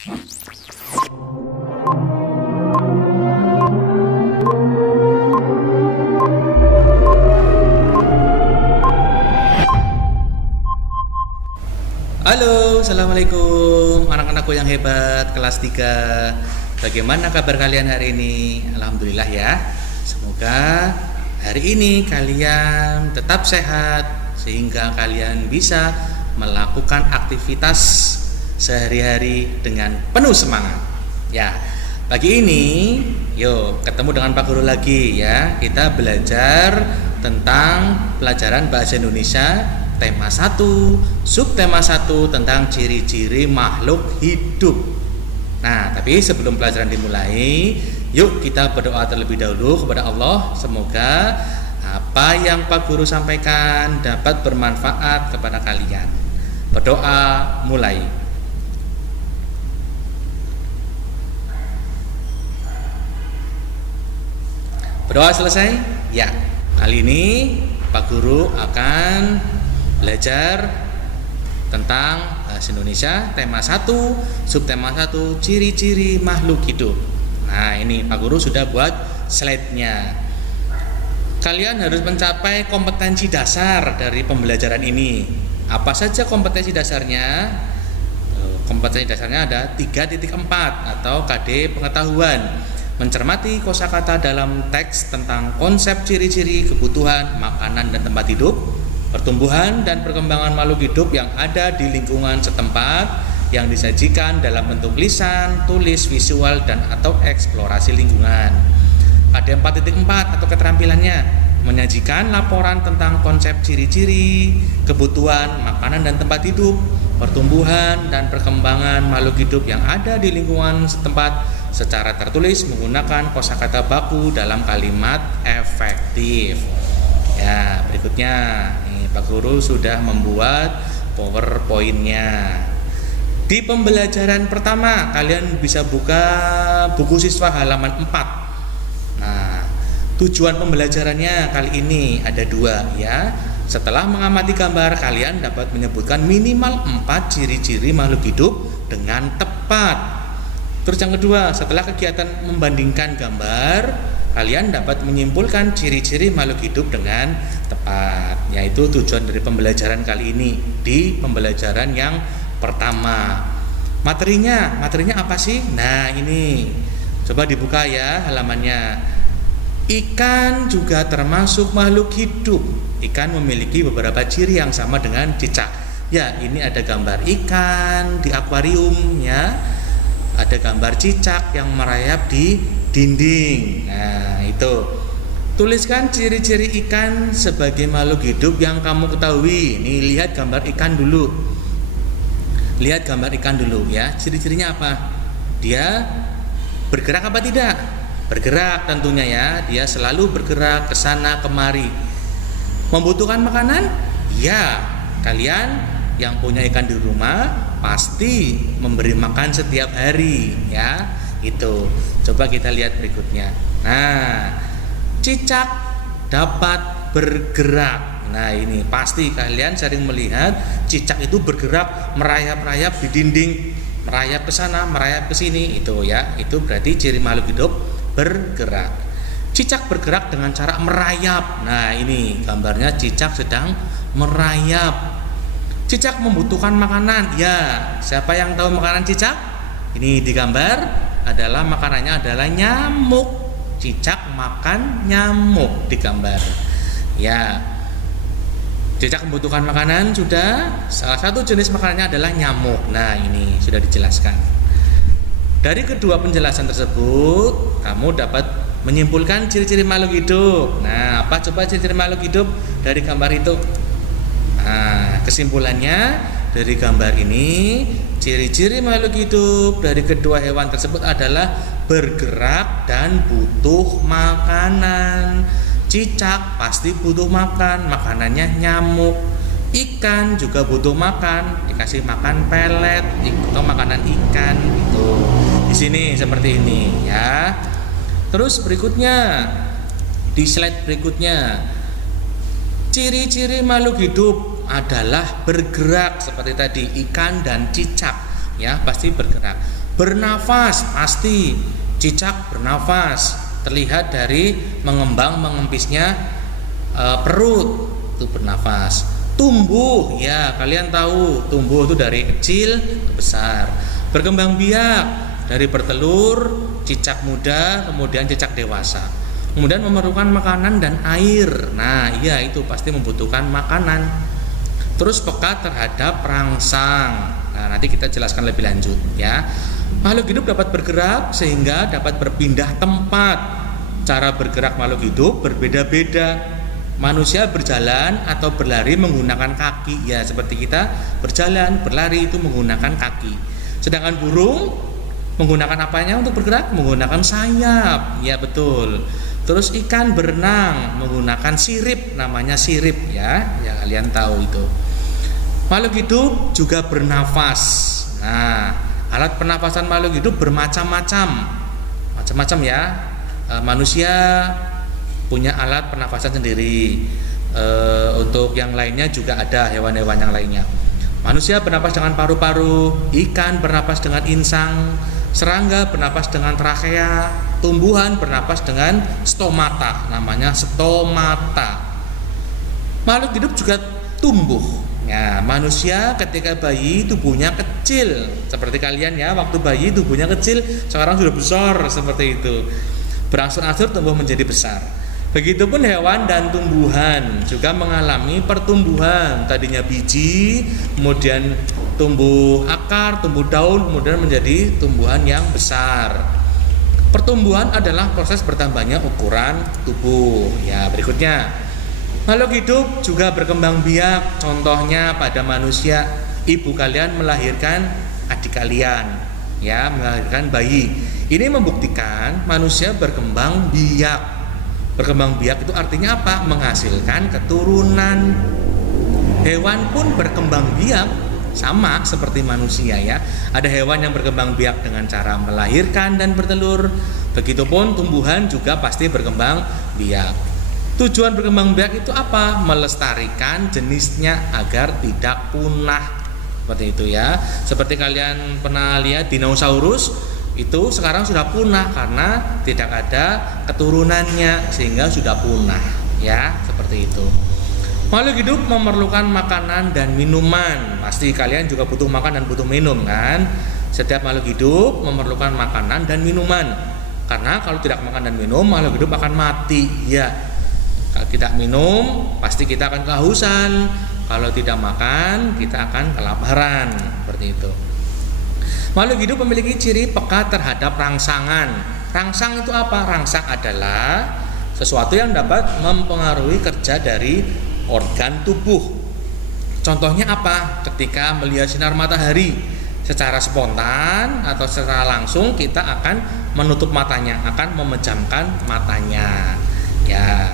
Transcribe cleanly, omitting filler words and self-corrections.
Halo, assalamualaikum anak-anakku yang hebat kelas 3. Bagaimana kabar kalian hari ini? Alhamdulillah ya. Semoga hari ini kalian tetap sehat sehingga kalian bisa melakukan aktivitas sehari-hari dengan penuh semangat. Ya, pagi ini yuk ketemu dengan Pak Guru lagi ya. Kita belajar tentang pelajaran bahasa Indonesia tema 1, subtema 1 tentang ciri-ciri makhluk hidup. Nah, tapi sebelum pelajaran dimulai, yuk kita berdoa terlebih dahulu kepada Allah. Semoga apa yang Pak Guru sampaikan dapat bermanfaat kepada kalian. Berdoa mulai. Berdoa selesai? Ya. Kali ini Pak Guru akan belajar tentang bahasa Indonesia tema 1, subtema 1, ciri-ciri makhluk hidup. Nah, ini Pak Guru sudah buat slide-nya. Kalian harus mencapai kompetensi dasar dari pembelajaran ini. Apa saja kompetensi dasarnya? Kompetensi dasarnya ada 3.4 atau KD pengetahuan. Mencermati kosakata dalam teks tentang konsep ciri-ciri kebutuhan makanan dan tempat hidup, pertumbuhan dan perkembangan makhluk hidup yang ada di lingkungan setempat yang disajikan dalam bentuk lisan, tulis, visual, dan atau eksplorasi lingkungan. Ada 4.4 atau keterampilannya, menyajikan laporan tentang konsep ciri-ciri, kebutuhan, makanan dan tempat hidup, pertumbuhan dan perkembangan makhluk hidup yang ada di lingkungan setempat secara tertulis menggunakan kosakata baku dalam kalimat efektif. Ya, berikutnya Pak Guru sudah membuat PowerPoint-nya. Di pembelajaran pertama kalian bisa buka buku siswa halaman 4. Nah, tujuan pembelajarannya kali ini ada 2 ya. Setelah mengamati gambar, kalian dapat menyebutkan minimal 4 ciri-ciri makhluk hidup dengan tepat. Terus yang kedua, setelah kegiatan membandingkan gambar, kalian dapat menyimpulkan ciri-ciri makhluk hidup dengan tepat. Yaitu tujuan dari pembelajaran kali ini di pembelajaran yang pertama. Materinya apa sih? Nah, ini coba dibuka ya halamannya. Ikan juga termasuk makhluk hidup. Ikan memiliki beberapa ciri yang sama dengan cicak. Ya, ini ada gambar ikan di akuarium ya. Ada gambar cicak yang merayap di dinding. Nah, itu. Tuliskan ciri-ciri ikan sebagai makhluk hidup yang kamu ketahui. Nih, lihat gambar ikan dulu. Lihat gambar ikan dulu ya. Ciri-cirinya apa? Dia bergerak apa tidak? Bergerak tentunya ya. Dia selalu bergerak ke sana kemari. Membutuhkan makanan? Ya. Kalian yang punya ikan di rumah pasti memberi makan setiap hari ya. Itu. Coba kita lihat berikutnya. Nah, cicak dapat bergerak. Nah, ini pasti kalian sering melihat cicak itu bergerak, merayap-rayap di dinding, merayap ke sana, merayap ke sini, itu ya. Itu berarti ciri makhluk hidup bergerak. Cicak bergerak dengan cara merayap. Nah, ini gambarnya cicak sedang merayap. Cicak membutuhkan makanan. Ya, siapa yang tahu makanan cicak? Ini di gambar adalah makanannya adalah nyamuk. Cicak makan nyamuk di gambar. Ya. Cicak membutuhkan makanan sudah. Salah satu jenis makanannya adalah nyamuk. Nah, ini sudah dijelaskan. Dari kedua penjelasan tersebut, kamu dapat menyimpulkan ciri-ciri makhluk hidup. Nah, apa coba ciri-ciri makhluk hidup dari gambar itu? Nah, kesimpulannya dari gambar ini, ciri-ciri makhluk hidup dari kedua hewan tersebut adalah bergerak dan butuh makanan. Cicak pasti butuh makan, makanannya nyamuk. Ikan juga butuh makan, dikasih makan pelet atau makanan ikan itu. Di sini seperti ini ya. Terus berikutnya di slide berikutnya, ciri-ciri makhluk hidup adalah bergerak seperti tadi, ikan dan cicak ya pasti bergerak. Bernafas, pasti cicak bernafas, terlihat dari mengempisnya perut, itu bernafas. Tumbuh, ya kalian tahu tumbuh itu dari kecil ke besar. Berkembang biak, dari bertelur, cicak muda, kemudian cicak dewasa. Kemudian memerlukan makanan dan air. Nah, iya itu pasti membutuhkan makanan. Terus peka terhadap rangsang. Nah, nanti kita jelaskan lebih lanjut ya. Makhluk hidup dapat bergerak sehingga dapat berpindah tempat. Cara bergerak makhluk hidup berbeda-beda. Manusia berjalan atau berlari menggunakan kaki, ya seperti kita berjalan, berlari itu menggunakan kaki. Sedangkan burung menggunakan apanya untuk bergerak? Menggunakan sayap, ya betul. Terus ikan berenang menggunakan sirip, namanya sirip ya kalian tahu itu. Makhluk hidup juga bernafas. Nah, alat pernafasan makhluk hidup bermacam-macam, ya. Manusia punya alat pernafasan sendiri. Untuk yang lainnya juga ada hewan-hewan yang lainnya. Manusia bernapas dengan paru-paru, ikan bernapas dengan insang, serangga bernapas dengan trakea, tumbuhan bernapas dengan stomata, namanya stomata. Makhluk hidup juga tumbuh. Ya, manusia ketika bayi tubuhnya kecil, seperti kalian ya, waktu bayi tubuhnya kecil, sekarang sudah besar seperti itu. Berangsur-angsur tumbuh menjadi besar. Begitupun hewan dan tumbuhan juga mengalami pertumbuhan. Tadinya biji, kemudian tumbuh akar, tumbuh daun, kemudian menjadi tumbuhan yang besar. Pertumbuhan adalah proses bertambahnya ukuran tubuh. Ya, berikutnya. Makhluk hidup juga berkembang biak. Contohnya pada manusia, ibu kalian melahirkan adik kalian, ya, melahirkan bayi. Ini membuktikan manusia berkembang biak. Berkembang biak itu artinya apa? Menghasilkan keturunan. Hewan pun berkembang biak sama seperti manusia ya. Ada hewan yang berkembang biak dengan cara melahirkan dan bertelur. Begitupun tumbuhan juga pasti berkembang biak. Tujuan berkembang biak itu apa? Melestarikan jenisnya agar tidak punah. Seperti itu ya. Seperti kalian pernah lihat dinosaurus itu sekarang sudah punah karena tidak ada keturunannya sehingga sudah punah ya, seperti itu. Makhluk hidup memerlukan makanan dan minuman. Pasti kalian juga butuh makan dan butuh minum kan? Setiap makhluk hidup memerlukan makanan dan minuman. Karena kalau tidak makan dan minum, makhluk hidup akan mati ya. Kalau tidak minum, pasti kita akan kehausan. Kalau tidak makan, kita akan kelaparan. Seperti itu. Makhluk hidup memiliki ciri peka terhadap rangsangan. Rangsang itu apa? Rangsang adalah sesuatu yang dapat mempengaruhi kerja dari organ tubuh. Contohnya apa? Ketika melihat sinar matahari, secara spontan atau secara langsung kita akan menutup matanya, akan memejamkan matanya. Ya.